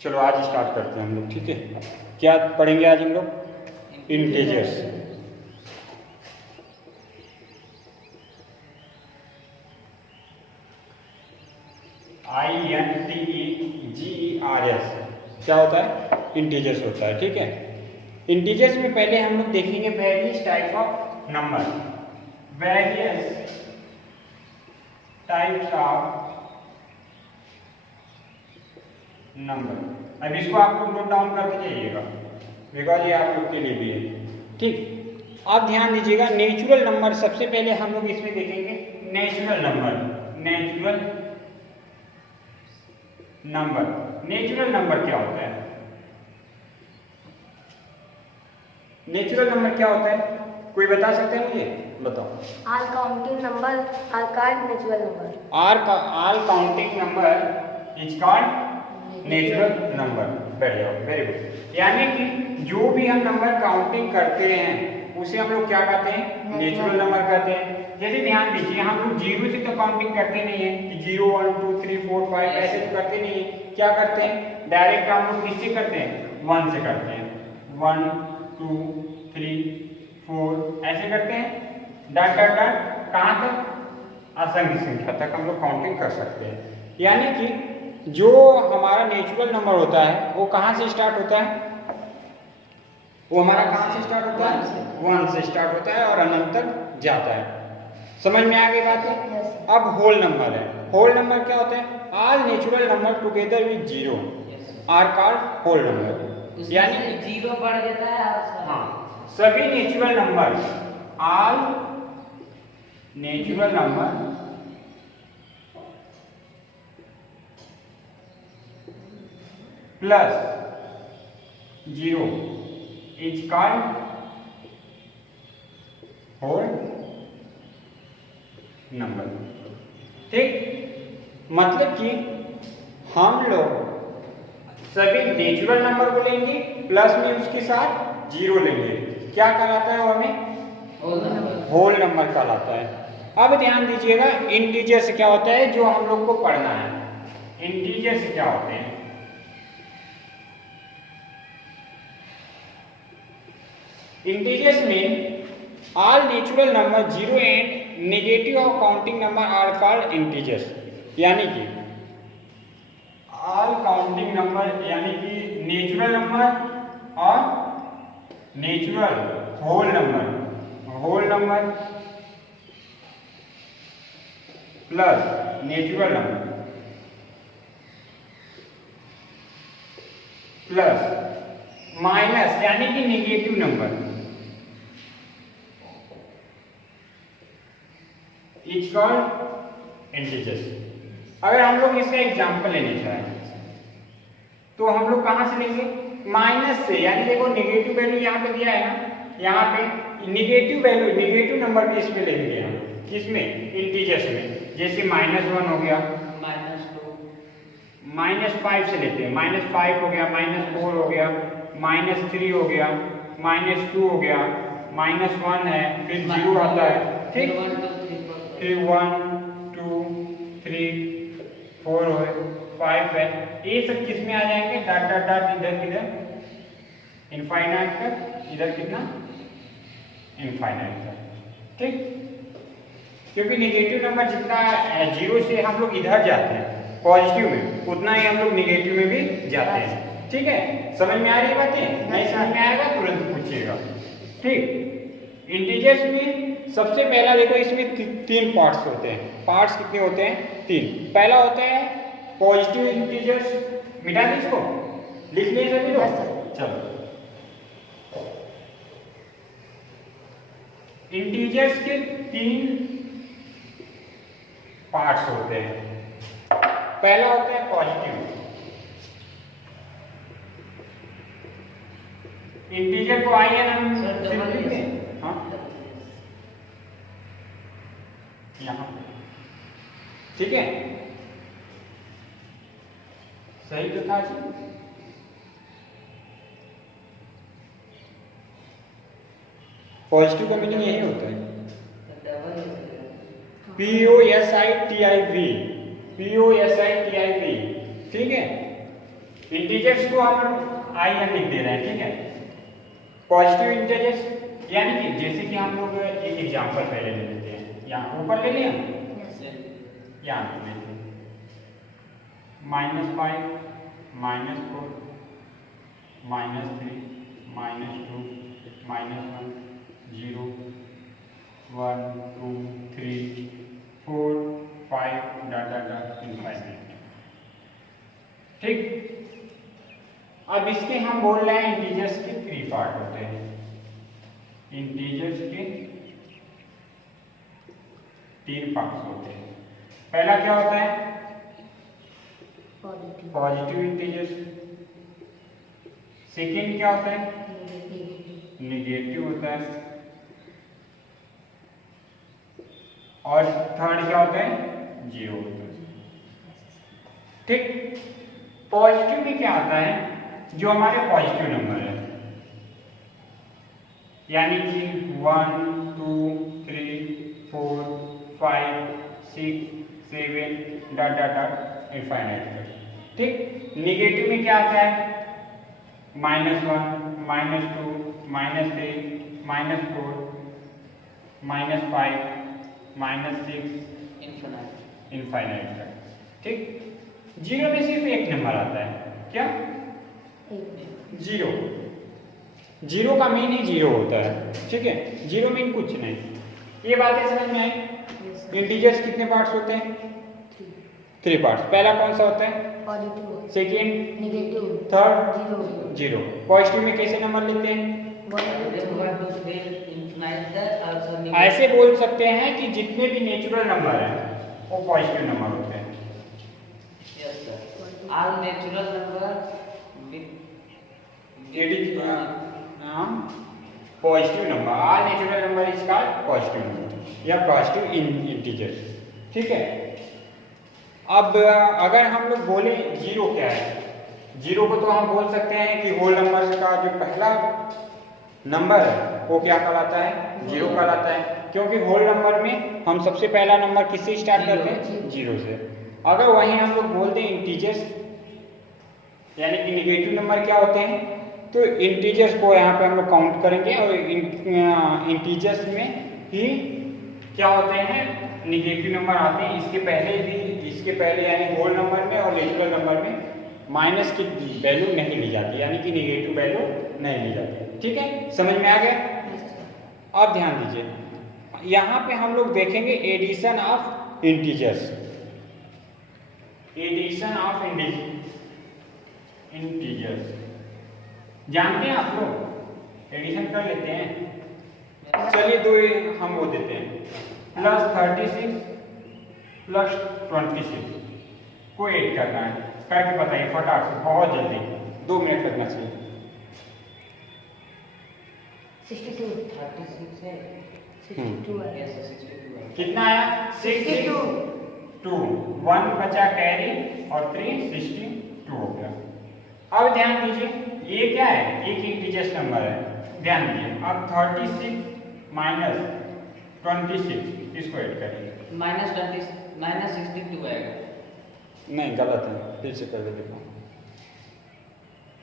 चलो आज स्टार्ट करते हैं हम लोग, ठीक है। क्या पढ़ेंगे आज हम लोग? इंटीजर्स। INTEGERS क्या होता है? इंटीजर्स होता है, ठीक है। इंटीजर्स में पहले हम लोग देखेंगे various type of number, various types of number. अब इसको आप लोग नोट डाउन करके जाइएगा, बिकॉज ये आप लोग के लिए भी है, ठीक। आप ध्यान दीजिएगा, नेचुरल नंबर सबसे पहले हम लोग इसमें देखेंगे। Natural number, natural number, natural number क्या होता है? नेचुरल नंबर क्या होता है, कोई बता सकते हैं मुझे? बताओ। All counting number are called natural number. All counting number is called natural number. Very good. यानी कि जो भी हम नंबर काउंटिंग करते हैं उसे हम लोग क्या कहते हैं? नेचुरल नंबर कहते हैं। जैसे ध्यान दीजिए, हम लोग जीरो से तो काउंटिंग करते नहीं है कि 0 1 2 3 4 5 ऐसे तो करते नहीं है। क्या करते हैं? डायरेक्ट हम लोग किससे करते हैं? 1 से करते हैं। 1 2 3 4 ऐसे करते हैं। डॉट डॉट डॉट कहाँ तक? असंख्य संख्या तक हम लोग काउंटिंग कर सकते हैं। यानी कि जो हमारा नेचुरल नंबर होता है वो कहाँ से स्टार्ट होता है? वो हमारा कहाँ से स्टार्ट होता है? 1 से स्टार्ट होता है और अनंत तक जाता है। समझ में आ गई बात है? अब होल नंबर है। होल नंबर क्या होता है? All natural number together with zero are called whole number. यानी जीरो बढ़ जाता है। हाँ, सभी natural number, all natural number plus zero is called whole number, ठीक। मतलब कि हम लोग सभी नेचुरल नंबर को लेंगे प्लस में उसके साथ जीरो लेंगे, क्या कहलाता है वो? हमें होल नंबर कहलाता है। अब ध्यान दीजिएगा, इंटीजर्स क्या होता है जो हम लोग को पढ़ना है। इंटीजर्स क्या होते हैं? इंटीजर्स में all natural number zero and negative of counting number are called integers. यानी कि ऑल काउंटिंग नंबर यानी कि नेचुरल नंबर और natural whole number plus natural number plus minus यानी कि negative number is called integers. अगर हम लोग इसका एग्जांपल लेने चाहें तो हम लोग कहां से लेंगे? माइनस से। यानी देखो, नेगेटिव वैल्यू यहाँ पे दिया है ना, यहाँ पे नेगेटिव वैल्यू, नेगेटिव नंबर भी इसमें लेंगे हम। किसमें? इंटीजर्स में। जैसे -1 हो गया, -2, -5 से लेते हैं, -5 हो गया, -4 हो गया, -3 हो गया, -2 हो गया, -1 है, फिर 0 आता है, ठीक। फिर 1 2 3 4 है, 5 है। ये सब किस में आ जाएंगे? डॉट डॉट डॉट इधर किधर इनफाइनाइट तक, इधर कितना? इनफाइनाइट तक, ठीक। क्योंकि नेगेटिव नंबर जितना जीरो से हम लोग इधर जाते हैं पॉजिटिव में, उतना ही हम लोग नेगेटिव में भी जाते हैं, ठीक है। समझ में आ रही बातें? नहीं समझ में आएगा तुरंत पूछिएगा, ठीक। इंटीजर्स में सबसे पहला देखो, इसमें 3 पार्ट्स होते हैं। पार्ट्स कितने होते हैं? 3। पहला होता है पॉजिटिव इंटीजर्स। मिटा दें इसको, लिख ले सभी लोग। चलो, इंटीजर्स के 3 पार्ट्स होते हैं। पहला होता है पॉजिटिव इंटीजर को आइए हम सिंपली में, हाँ यहाँ, ठीक है। सही तो था जी। पॉजिटिव का मीनिंग यही होता है, POSITIV, POSITIV, ठीक है। इंटीजर्स को हम आई एन लिख दे रहे हैं, ठीक है। पॉजिटिव इंटीजर्स यानी कि जैसे कि हम लोग एक एग्जांपल पहले ले लेते हैं, यहाँ ऊपर ले लिया, यहाँ पे लेते हैं -5 -4 -3 -2 -1 0 1 2 3 4 5 डॉट इनफाइनाइट, ठीक। अब इसके हम बोल रहे हैं इंटीजर्स के 3 पार्ट होते हैं, इंटीजर्स के 3 पार्ट्स होते हैं। पहला क्या होता है? Positive integers. सेकेंड क्या होता है? निगेटिव होता है। और थर्ड क्या होता है? जीरो होता है, ठीक। पॉजिटिव में क्या आता है? जो हमारे पॉजिटिव नंबर है, यानी कि 1 2 3 4 5 6 7 डॉट डॉट डॉट इनफाइनाइट तक, ठीक। निगेटिव में क्या आता है? -1 -2 -3 -4 -5 -6 इनफाइनाइट तक, ठीक। जीरो में सिर्फ एक नंबर आता है, क्या? जीरो। जीरो का मीन ही जीरो होता है, ठीक है। जीरो मीन कुछ नहीं। ये बातें समझ में आई? इंटीजर्स कितने पार्ट्स होते हैं? 3 पार्ट्स। पहला कौन सा होता है? Positive, second, negative, third, zero. Positive में कैसे नंबर लेते हैं? ऐसे बोल सकते हैं कि जितने भी नेचुरल नंबर हैं वो पॉजिटिव नंबर होते हैं। All natural number with positive number, all natural number is called positive number या पॉजिटिव इंटीजर, ठीक है। अब अगर हम लोग बोले जीरो क्या है, जीरो को तो हम बोल सकते हैं कि होल नंबर का जो पहला नंबर है वो क्या कहलाता है? जीरो कहलाता है, क्योंकि होल नंबर में हम सबसे पहला नंबर किससे स्टार्ट करते हैं? जीरो से। अगर वहीं हम लोग बोलते हैं इंटीजर्स यानी कि निगेटिव नंबर क्या होते हैं, तो इंटीजर्स को यहाँ पे हम लोग काउंट करेंगे और इंटीजर्स में ही क्या होते हैं? निगेटिव नंबर आते हैं। इसके पहले यानी होल नंबर में और नेचुरल नंबर में माइनस की वैल्यू नहीं ली जाती, यानी कि निगेटिव वैल्यू नहीं ली जाती, ठीक है। समझ में आ गया? अब ध्यान दीजिए, यहाँ पे हम लोग देखेंगे addition of integers. Addition of integers जानते हैं आप लोग? एडिशन कर लेते हैं, चलिए दो हम वो देते हैं, +36 +26 को ऐड करना है, करके बताइए फटाक से, बहुत जल्दी, 2 मिनट लगना चाहिए। 62 36 है, 62 है। कैसे 62 है? कितना आया? 62, 1 बचा कैरी और 3 62 हो गया। अब ध्यान दीजिए, ये क्या है? एक इंटीजर्स नंबर है, ध्यान दीजिए। अब 36 माइनस 26 इसको ऐड करिए, -62 आएगा। नहीं गलत है, फिर से कर देते हैं।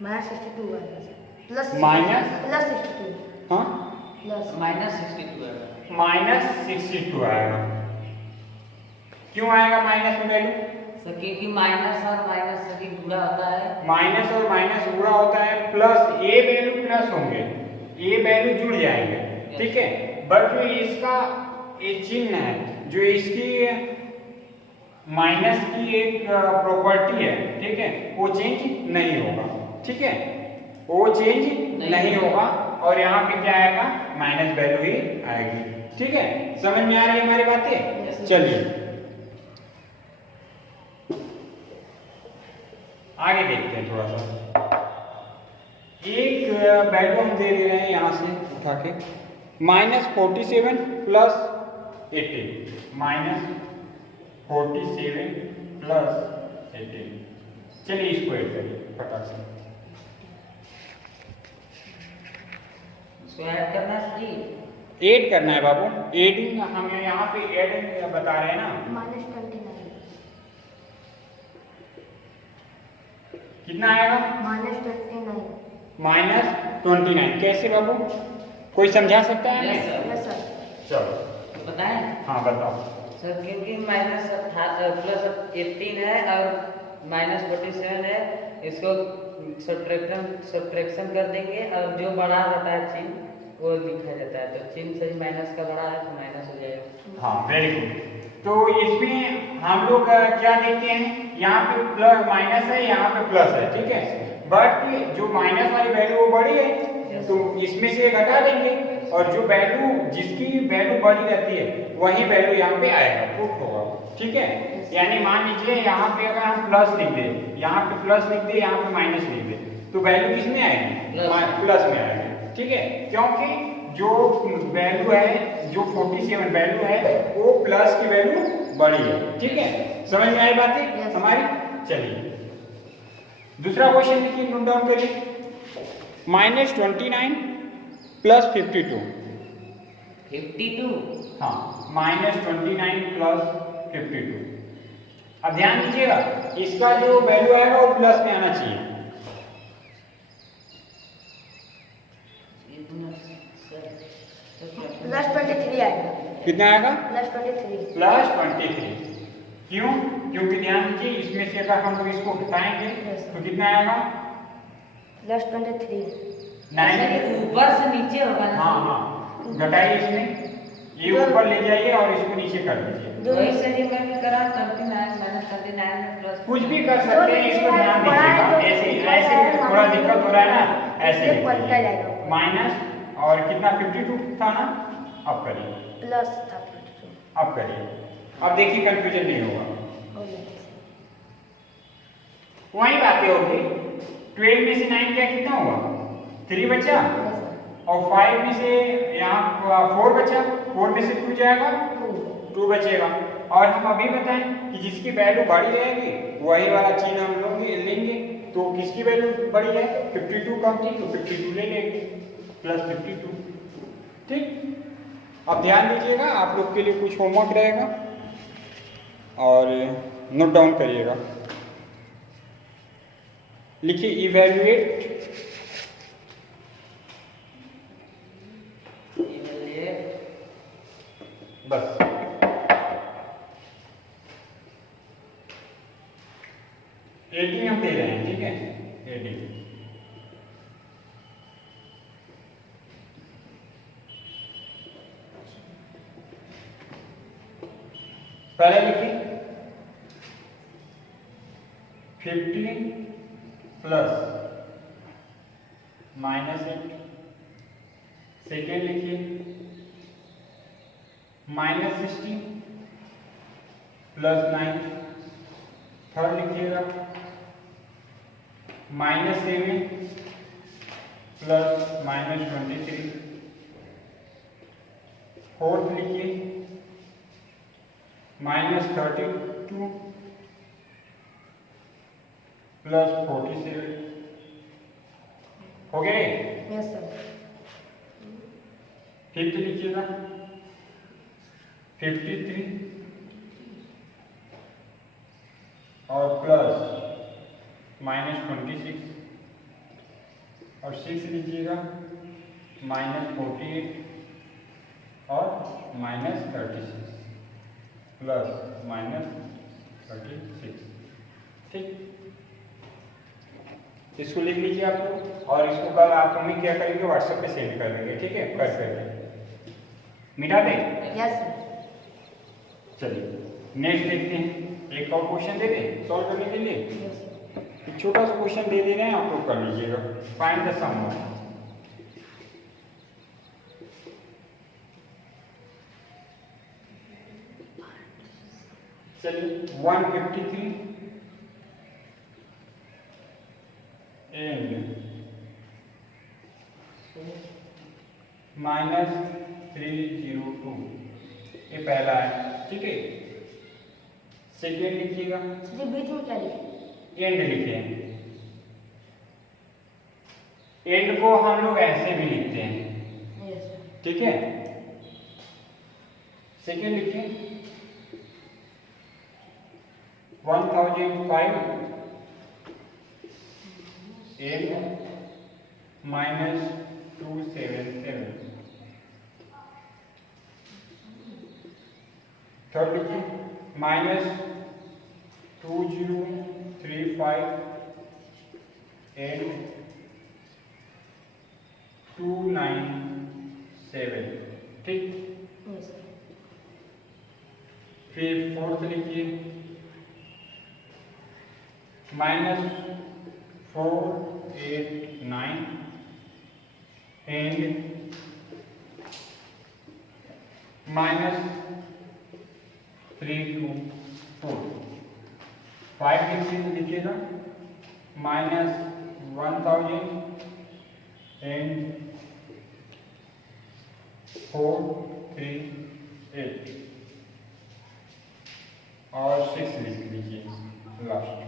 -62 है, प्लस माइनस +62, हाँ प्लस -62 आएगा। -62 आएगा। क्यों आएगा माइनस में वैल्यू? सर क्योंकि माइनस और माइनस सभी पूरा होता है। माइनस और माइनस पूरा होता है, प्लस ए वैल्यू प्लस होंगे, ए वैल्यू जुड़ जाएंगे, ठीक है। बट जो इसका ये चिन्ह है, जो इसकी माइनस की एक प्रॉपर्टी है, ठीक है, वो चेंज नहीं होगा, ठीक है, वो चेंज नहीं होगा। और यहाँ पे क्या आएगा? माइनस वैल्यू ही आएगी, ठीक है। समझ में आ रही है हमारी बातें? चलिए आगे देखते हैं थोड़ा सा। एक वैल्यू हम दे रहे हैं यहाँ से उठा के, -47 + 18, -47 + 18। चलिए इसको ऐड करिए फटाक से। इसको ऐड करना है, ऐड करना है बाबू, एडिंग हमें यहाँ पे एडिंग बता रहे हैं ना। -29, कितना आएगा? -29। कैसे बाबू, कोई समझा सकता है? Yes sir. Yes sir. चलो बताएं हाँ बताओ। सर, क्योंकि -+18 है और -47 है, इसको सब्ट्रैक्शन कर देंगे और जो बड़ा रहता है चिन्ह वो लिखा जाता है, तो चिन्ह सही माइनस का बड़ा है तो माइनस हो जाएगा। हाँ वेरी गुड। तो इसमें हम लोग क्या देखते हैं, यहाँ पे प्लस माइनस है, यहाँ पे प्लस है, ठीक है। बट जो माइनस वाली वैल्यू वो बड़ी है तो इसमें से घटा देंगे, और जो वैल्यू जिसकी वैल्यू बड़ी रहती है वही वैल्यू यहाँ पे आएगा, प्रूफ होगा, ठीक है। यानी मान लीजिए यहाँ पे अगर हम प्लस लिख दे, यहाँ पे प्लस लिख दे, यहाँ पे माइनस लिख दे, तो वैल्यू किस में आएगी? प्लस में आएगी, ठीक है। क्योंकि जो वैल्यू है, जो 47 वैल्यू है वो प्लस की वैल्यू बड़ी है, ठीक है। समझ में आई बातें हमारी? चलिए दूसरा क्वेश्चन देखिए, नोट डाउन करिए। -29 + 52। 52। हाँ, -29 + 52। अब ध्यान दीजिएगा, इसका जो वैल्यू आएगा वो प्लस में आना चाहिए। +23 आएगा। कितना आएगा? +23। +23। क्यों? क्योंकि ध्यान दीजिए, इसमें से अगर हम लोग इसको घटाएंगे तो कितना आएगा? +23। 9। ऊपर से नीचे होगा ना? हाँ हाँ, घटाइए इसमें, ये ऊपर ले जाइए और इसको नीचे कर दीजिए। वही से ही मैं भी करा 29 -39 में प्लस कुछ भी कर सकते हैं, इसको ध्यान दीजिएगा। ऐसे ऐसे थोड़ा दिक्कत हो रहा है ना, ऐसे लिखिए। माइनस और कितना 52 था ना, अब करिए, प्लस था 52। अब करिए, अब देखिए कंफ्यूजन नहीं होगा। वही बातें होगी। 12 में से 9 क्या कितना हुआ? 3 बचा, और 5 में से यहाँ 4 बचा, 4 में से 2 जाएगा, 2 बचेगा। और हम अभी बताएं कि जिसकी वैल्यू बड़ी रहेगी वही वाला चिन्ह हम लोग लेंगे। तो किसकी वैल्यू बड़ी है? 52 कम थी तो 52 ले लेंगे, +52, ठीक। अब ध्यान दीजिएगा, आप लोग के लिए कुछ होमवर्क रहेगा और नोट डाउन करिएगा। लिखिए इवैल्यूएट बस। रेटिंग हम दे रहे हैं, ठीक है, रेटिंग। पहले लिखिए 50 + -8। सेकेंड लिखिए -60 + 9। थर्ड लिखिएगा -7 + -23। फोर्थ लिखिए -32 + 47। हो गए? Yes sir. फिफ्थ लिखिएगा 53 और प्लस -26, और 6 लीजिएगा -48 और -36 प्लस -36, ठीक। इसको लिख लीजिए आप लोग, और इसको कल आप हमें क्या करेंगे, व्हाट्सएप पे सेंड कर देंगे, ठीक है, कर करके मिटा दें। Yes sir. चलिए नेक्स्ट देखते हैं, एक और क्वेश्चन दे दें सॉल्व करने के लिए। Yes sir. एक छोटा सा क्वेश्चन दे रहे हैं, आप लोग कर लीजिएगा। फाइंड द सम ऑफ, चलिए 153 एंड -302, ये पहला है, ठीक है। सेकेंड लिखिएगा, बीच में क्या लिखे? एंड लिखे। एंड को हम लोग ऐसे भी लिखते हैं, यस सर। ठीक है। सेकेंड लिखिए 1005 277। थर्ड लिखिए -2035 and 297। ठीक। Yes sir. फिर फोर्थ लिखिए -489 and -324। फाइव लिखिएगा -1000 and 438 और 6 लिख लीजिए लास्ट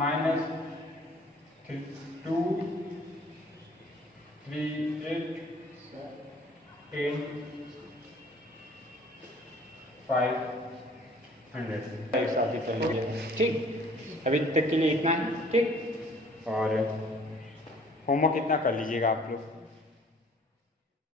-238 and 500 एक साथ ही कर लीजिए। ठीक, अभी तक के लिए इतना है। ठीक, और होमवर्क इतना कर लीजिएगा आप लोग।